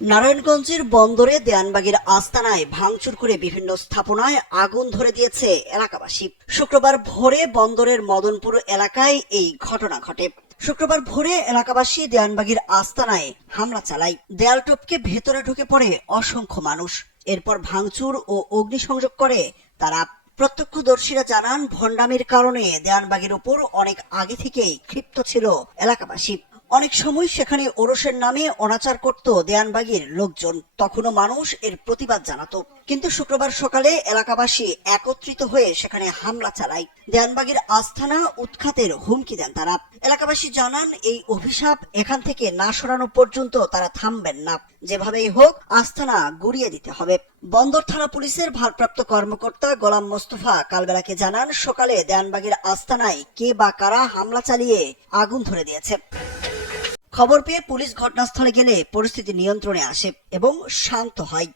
নারায়ণগঞ্জের বন্দরে দেয়ানবাগের আস্তানায় ভাঙচুর করে বিভিন্ন স্থাপনায় আগুন ধরে দিয়েছে এলাকাবাসী। শুক্রবার ভোরে বন্দরের মদনপুর এলাকায় এই ঘটনা ঘটে। শুক্রবার ভোরে এলাকাবাসী দেয়ানবাগের আস্তানায় হামলা চালায়। দেয়াল টপকে ভেতরে ঢুকে পড়ে অসংখ্য মানুষ। এরপর ভাঙচুর ও অগ্নিসংযোগ করে তারা। প্রত্যক্ষদর্শীরা জানান, ভণ্ডামির কারণে দেয়ানবাগের উপর অনেক আগে থেকেই ক্ষিপ্ত ছিল এলাকাবাসী। অনেক সময় সেখানে ওরসের নামে অনাচার করত দেয়ানবাগের লোকজন। তখনও মানুষ এর প্রতিবাদ জানাতো। কিন্তু শুক্রবার সকালে এলাকাবাসী একত্রিত হয়ে সেখানে হামলা চালায়। দেয়ানবাগের আস্থানা উৎখাতের হুমকি দেন তারা। এলাকাবাসী জানান, এই অভিশাপ এখান থেকে না সরানো পর্যন্ত তারা থামবেন না। যেভাবেই হোক, আস্থানা গুড়িয়ে দিতে হবে। বন্দর থানা পুলিশের ভারপ্রাপ্ত কর্মকর্তা গোলাম মোস্তফা কালবেলাকে জানান, সকালে দেয়ানবাগের আস্তানায় কে বা কারা হামলা চালিয়ে আগুন ধরে দিয়েছে। খবর পেয়ে পুলিশ ঘটনাস্থলে গেলে পরিস্থিতি নিয়ন্ত্রণে আসে এবং শান্ত হয়।